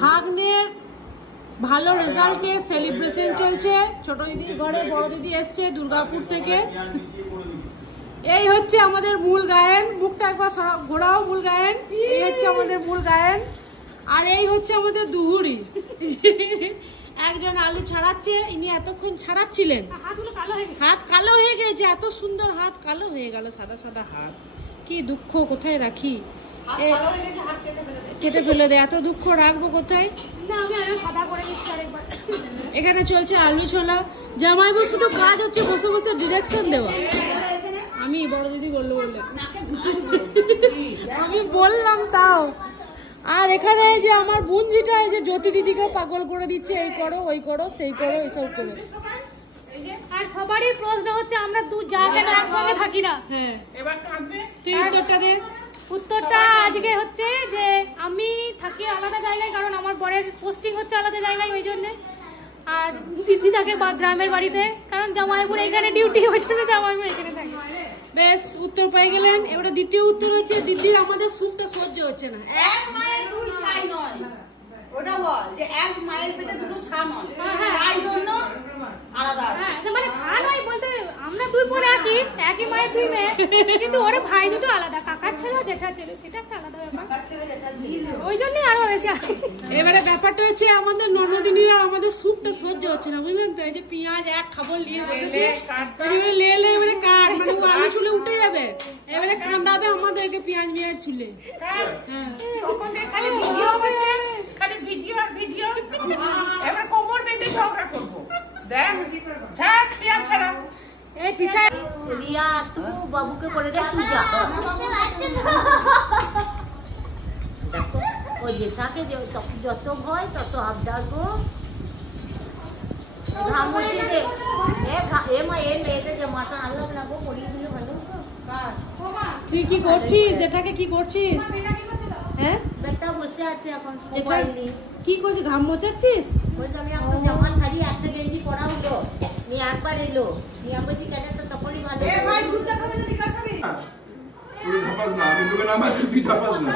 ভাগ্নের ভালো রেজাল্টের সেলিব্রেশন চলছে। ছোট দিদির ঘরে বড় দিদি এসছে দুর্গাপুর থেকে। এই হচ্ছে আমাদের মূল গায়েন, মুখটা একবার ঘোরাও। মূল গায়েন, এই হচ্ছে আমাদের মূল গায়েন। আর এই হচ্ছে আমাদের দুহুরি। একজন আলু ছাড়াচ্ছে, ইনি এতক্ষণ ছাড়াচ্ছিলেন। হাত কালো হয়ে গেছে, এত সুন্দর হাত কালো হয়ে গেল, সাদা সাদা হাত। কি দুঃখ, কোথায় রাখি? কেটে ফেলে দেয়, এত দুঃখ রাখবো কোথায়? এখানে চলছে আলু ছোলা। জামাইবু শুধু কাজ হচ্ছে বসে বসে ডিরেকশন দেওয়া। আমি বড় দিদি বললো বললে আমি বললাম তাও। আর এখানে যে আমার বোনজিটা এই যে জ্যোতি দিদিকে পাগল করে দিচ্ছে, এই করো ওই করো সেই করো এসব করে। আর সবারই প্রশ্ন হচ্ছে আমরা দু যা কেন একসঙ্গে থাকি না। হ্যাঁ, এবার তুই উত্তরটা দে। উত্তরটা আজকে হচ্ছে যে আমি থাকি আলাদা জায়গায়, কারণ আমার বরের পোস্টিং হচ্ছে আলাদা জায়গায়, ওই জন্য। আর দিদি থাকে গ্রামের বাড়িতে, কারণ জামাইপুর এখানে ডিউটি, ওই জন্য জামাইপুর এখানে থাকে। বেশ, উত্তর পাই গেলেন। এবারে দ্বিতীয় উত্তর হচ্ছে দিদির আমাদের সুখটা সহ্য হচ্ছে না। এক মায়ের দুই ছাই নয়, ওটা বল যে এক মায়ের পেটে দুটো ছা নয়, তাই জন্য আলাদা আছে। মানে ছা নয় বলতে আমরা দুই বোন একই মায়ের দুই মেয়ে, কিন্তু ওরে ভাই দুটো আলাদা, কাকার ছেলে জেঠার ছেলে, সেটা একটা আলাদা ব্যাপার। কাকার ছেলে জেঠার ছেলে, ওই জন্যই আরো বেশি। এবারে ব্যাপারটা হচ্ছে আমাদের ননদিনীরা আমাদের সুখটা সহ্য হচ্ছে না, বুঝলেন তো? এই যে পেঁয়াজ এক খাবার নিয়ে বসেছে, এবারে লে এবারে কাট, মানে আলু চুলে উঠে যাবে, এবারে কাঁদাবে আমাদেরকে পেঁয়াজ মেয়াজ চুলে। হ্যাঁ, খালি ভিডিও করছে, খালি ভিডিও আর ভিডিও। এবার কোমর বেঁধে ঝগড়া করবো। দেখ ছাড় পেঁয়াজ ছাড়া। এই টিচার রিয়া তু বাবুকে বলে দে পূজা। দেখো ও জেঠাকে যত ভয় তত আবদার গো। ঘাম হচ্ছে রে, এ মা এ মেয়েদের যে মাথা আল্লাহ না গো পড়িয়ে দিলে ভালো হতো। তুই কি করছিস? যেটাকে কি করছিস? হ্যাঁ, বেটা বসে আছে এখন এটা মোবাইল নিয়ে। কি করছিস? ঘাম মোচাচ্ছিস? বলছি আমি এখন জামা ছাড়ি একটা গেঞ্জি পরা হলো, নিয়ে একবার এলো, নিয়ে বলছি ক্যারেক্টার তখনই ভালো। এ ভাই দুধ চা খাবে না, লিকার খাবি? তুই ধাপাস না, আমি তোকে নামাই, তুই ধাপাস না।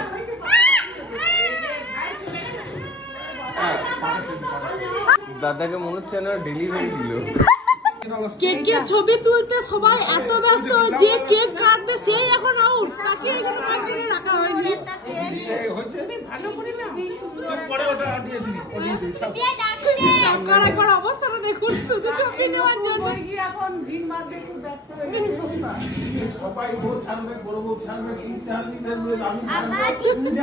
দাদাকে মনে হচ্ছে না ডেলিভারি দিল। কেকের ছবি তুলতে সবাই এত ব্যস্ত যে কেক কাটবে সেই এখন আউট, তাকে এখানে কাজ করে রাখা হয়নি। ভালো করে না পরে ওটা দিয়ে দিবি, কার একবার অবস্থাটা দেখুন, শুধু ছবি নেওয়ার জন্য। এখন ভিড় মারতে খুব ব্যস্ত হয়ে গেছে। সবাই বউ ছাড়বে, বড় বউ ছাড়বে, কি ছাড়বি করবে, আমি ছাড়বো,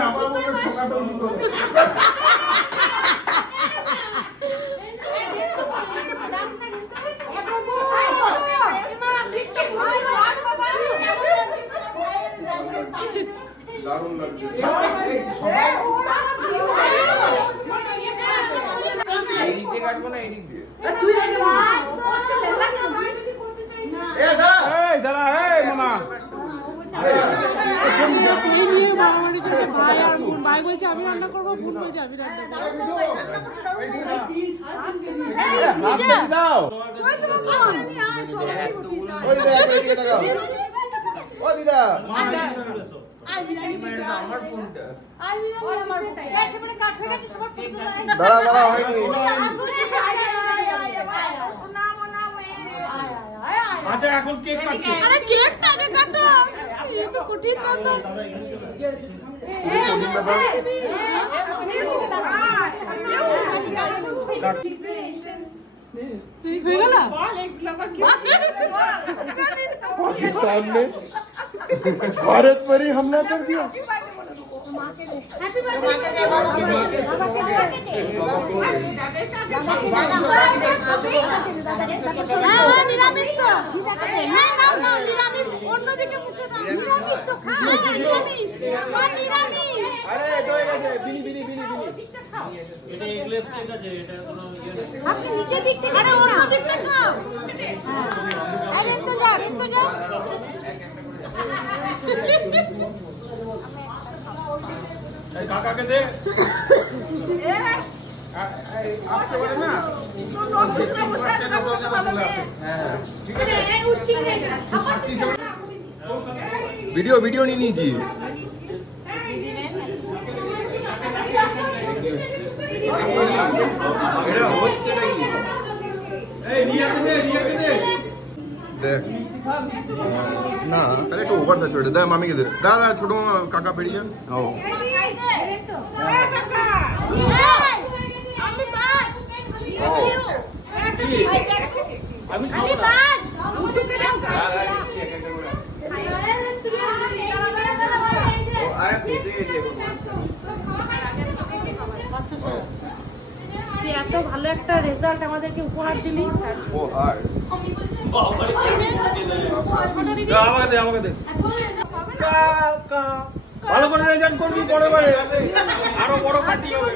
আমার মনে ঠোকাটা দিল। দারুণ লাগছে। এই দিক দিয়ে কাটবো না, এই দিক দিয়ে। দাঁড়া, মামা ভাই আর বোন, ভাই বলছে আমি রান্না করবো, বোন বলছে আমি রান্না দাঁড়া হয়নি। আচ্ছা এখন কেক কাটছে। আরে কেকটা আগে কাটো, এই তো কঠিন ব্যাপার। হয়ে গেল। पाकिस्तान ने भारत पर ही हमला कर दिया। নিরামিষ তো নিরামিষ, অন্যদিকে মুখে দাও। নিরামিষ তো খা, নিরামিষ নিরামিষ। আরে এটা হয়ে গেছে, বিনি বিনি বিনি বিনি। এটা এগলেস কেক আছে, এটা কোনো ইয়ে নেই। আপনি নিচে দিক থেকে, আরে অন্য দিকটা খাও। আরে তো যা কাকাকে দে। আসতে পারে না, वीडियो नहीं लीजिए। এটা হচ্ছে নাকি? এই রিয়াকে দে দেখ না তাহলে একটু ওভার দা ছোটে দে মামিকে দে দাদা ছোট কাকা বেরিয়ে ও আমি খাবো না তুই এত ভালো একটা রেজাল্ট আমাদেরকে উপহার দিলি। ও আর আমাকে দে ভালো করে রেজাল্ট করবি পরে বারে আরো বড় পার্টি হবে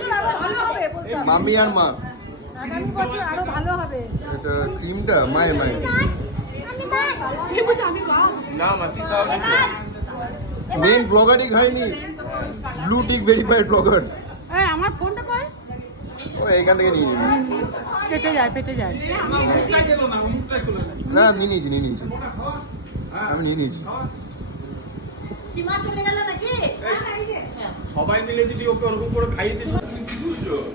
মামি আর মা আগামী বছর আরো ভালো হবে। এটা ক্রিমটা মায়ের না মাটি খাওয়া মেন ব্লগারই খাইনি ব্লু টিক ভেরিফাইড ব্লগার আমার ফোনটা কই? ও এখান থেকে নিয়ে নিবি পেটে যায় না নিয়ে নিয়েছি আমি নিয়ে নিয়েছি সীমা চলে গেল নাকি? সবাই মিলে যদি ওকে ওরকম করে খাইয়ে দিস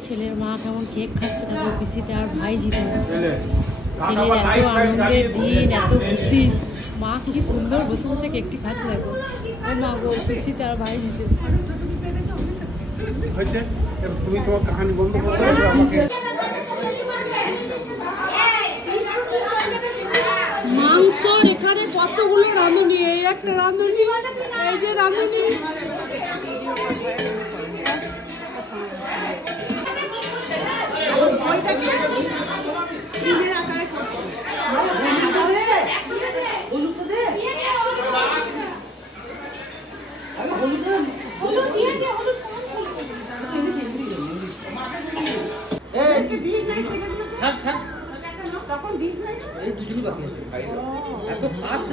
ছেলের মা কেমন কেক খাচ্ছে, দেখো পিসিতে আর ভাই জিতে। ছেলে ছেলের এত আনন্দের দিন, এত খুশি, মা কি সুন্দর বসে বসে কেকটি খাচ্ছে দেখো। ও মা গো, পিসিতে আর ভাই জিতে। হয়েছে তুমি তোমার কাহানি বন্ধ করতে আমাকে মাংস এখানে কতগুলো রাঁধুনি, এই একটা রাঁধুনি, এই যে রাঁধুনি। এই দুজনই বাকি আছে এত ফাস্ট